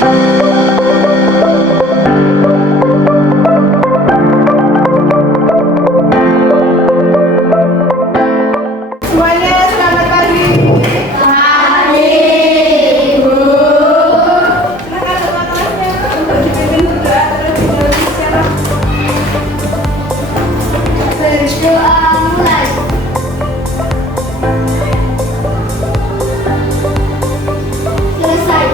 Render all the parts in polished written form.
Semuanya selamat pagi. Pagi, Bu. Silakan ketua kelasnya untuk dipimpin berdoa terlebih dahulu secara Berdoa mulai. Selesai.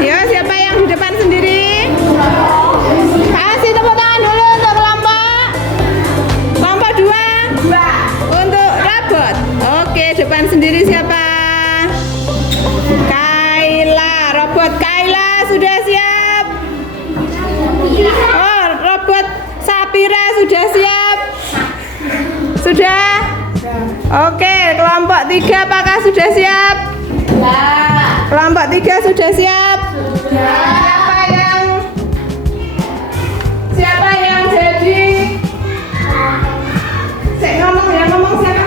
Ya, siapa yang di depan sendiri? Kasih tepuk tangan dulu untuk kelompok. Kelompok 2. Untuk robot. Oke, depan sendiri siapa? Kaila. Robot Kaila sudah siap? Oh, robot Sapira sudah siap? Sudah? Oke, kelompok 3 apakah sudah siap? Kelompok 3 sudah siap? Siapa yang jadi? Yang ngomong siapa?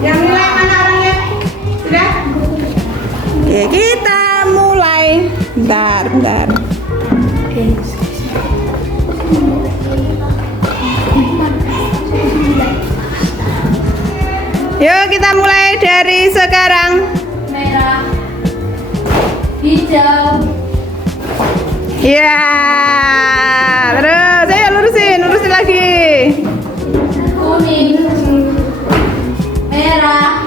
Yang nilai mana orangnya? Sudah? Oke, kita mulai. Bentar. Yuk kita mulai dari sekarang. Merah, hijau, Ya, terus ayo lurusin lagi. kuning, merah,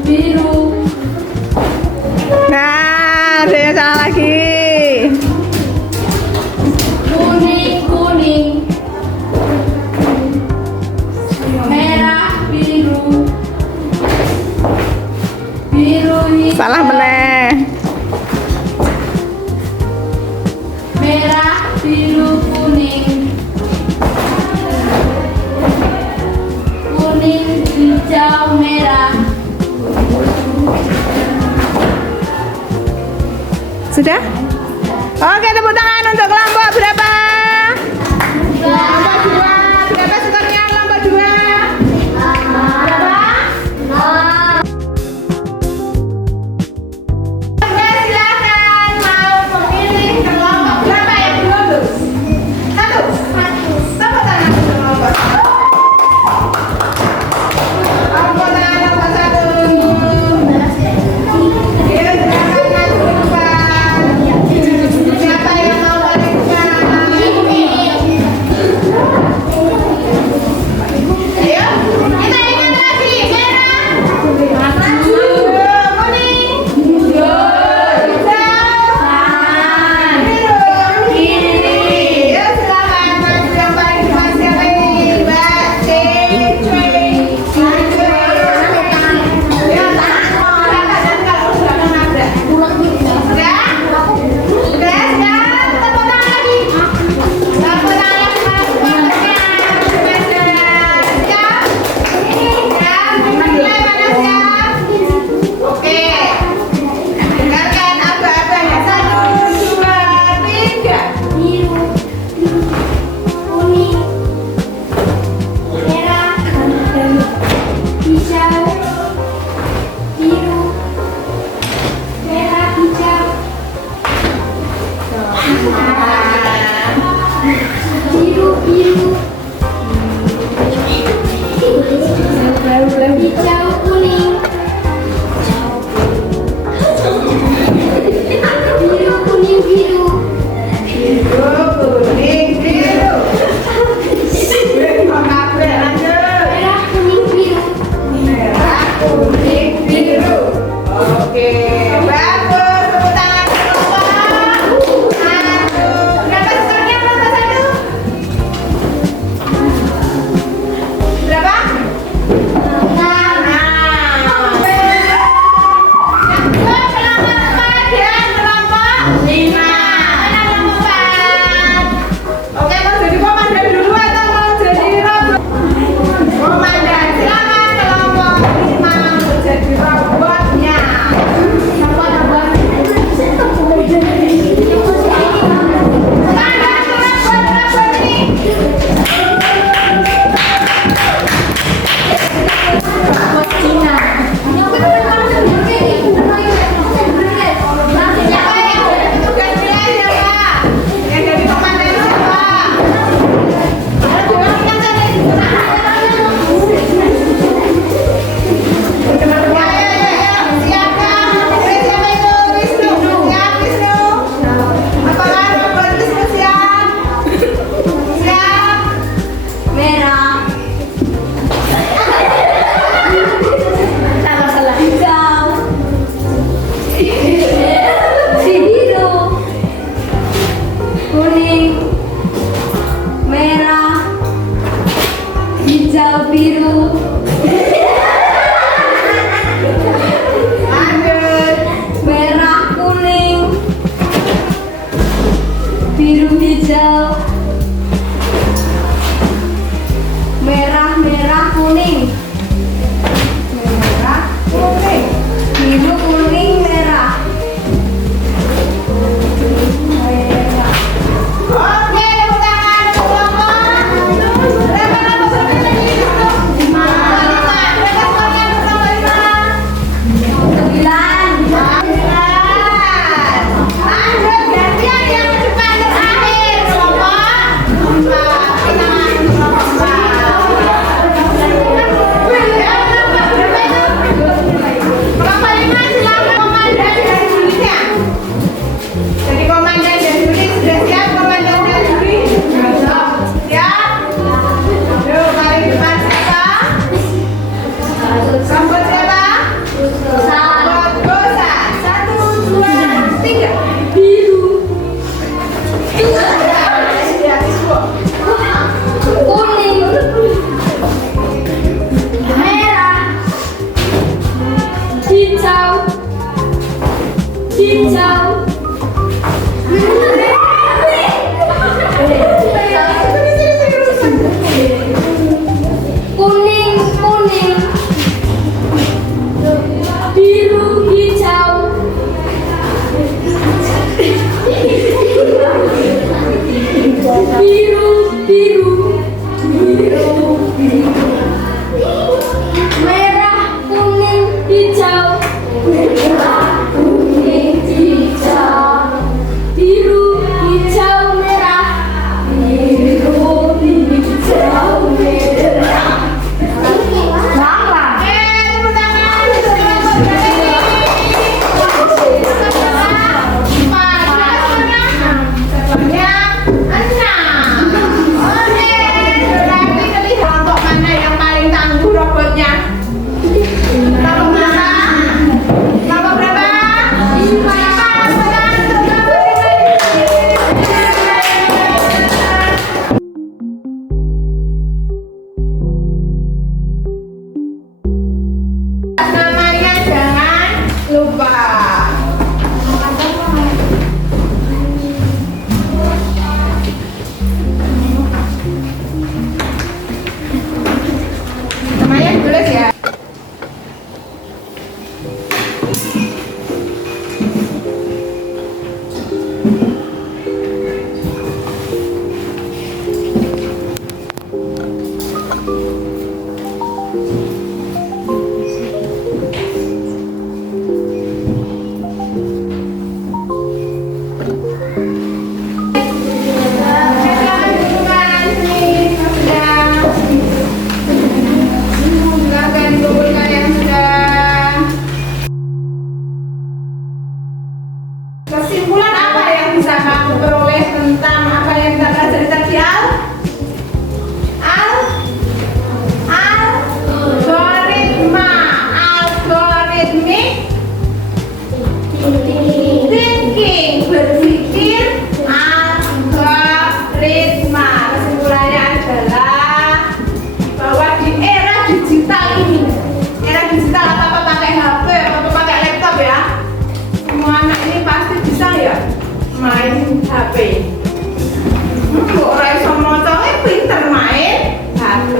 biru, Nah, ada yang salah lagi. kuning, merah, biru, hijau, Salah meneh. merah, biru, kuning, hijau, merah. Sudah? Oke, tepuk tangan untuk kelompok berapa? Kelompok 2. Berapa skornya kelompok 2? Oke, silakan mau memilih kelompok berapa yang lulus? 1. Tepuk tangan untuk kelompok 1. Kelompok tangan nomor 1. Yuk, silakan maju ke depan. hijau, biru. Lanjut. Merah, kuning, biru, hijau. Merah, merah, kuning. Merah, kuning. Biru, kuning, merah. Merah. Oke, tepuk tangan untuk kelompok. Berapa nomor survei tadi itu? 5. Berapa skornya untuk nomor 5? 9. Lanjut, gantian yang depan terakhir kelompok 4. Kita masuk kelompok 4. Berapa itu? Kelompok 5 silakan komandan dan jurisnya. Jadi komandan dan juri sudah siap, komandan dan juri? Siap? Yuk, paling depan siapa? Kelompok siapa? Kelompok Gosa. 1, 2, 3. Biru, Sudah, kuning, merah, hijau, hijau. Kuning, kuning, biru, hijau. Biru, biru, merah, kuning, hijau. Merah, kuning, hijau. Biru, hijau, merah. Biru, hijau, merah. Salah. tepuk tangan untuk kelompok berapa ini? 4. Kelompok mana yang paling tangguh robotnya? Kelompok berapa? Kelompok berapa? 5. Tepuk tangan untuk kelompok 5. Namanya jangan lupa. Namanya ditulis ya. Silakan dudukkan sini, sudah. Silakan kumpulkan yang sudah. Kesimpulan apa yang bisa kamu peroleh tentang apa yang kita pelajari tadi, Al? Algoritma, algoritmik thinking, berpikir algoritma. Kesimpulannya adalah bahwa di era digital ini, era digital apa pakai HP, apa pakai laptop ya, semua anak ini pasti bisa ya main HP. Orang iso maca pinter main HP.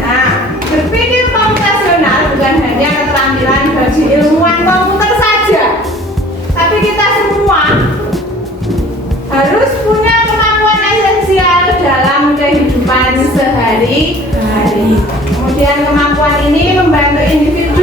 Nah, berpikir komputasional bukan hanya keterampilan bagi ilmuwan komputer saja, tapi kita semua harus punya kemampuan esensial dalam kehidupan sehari-hari. Kemudian kemampuan ini membantu individu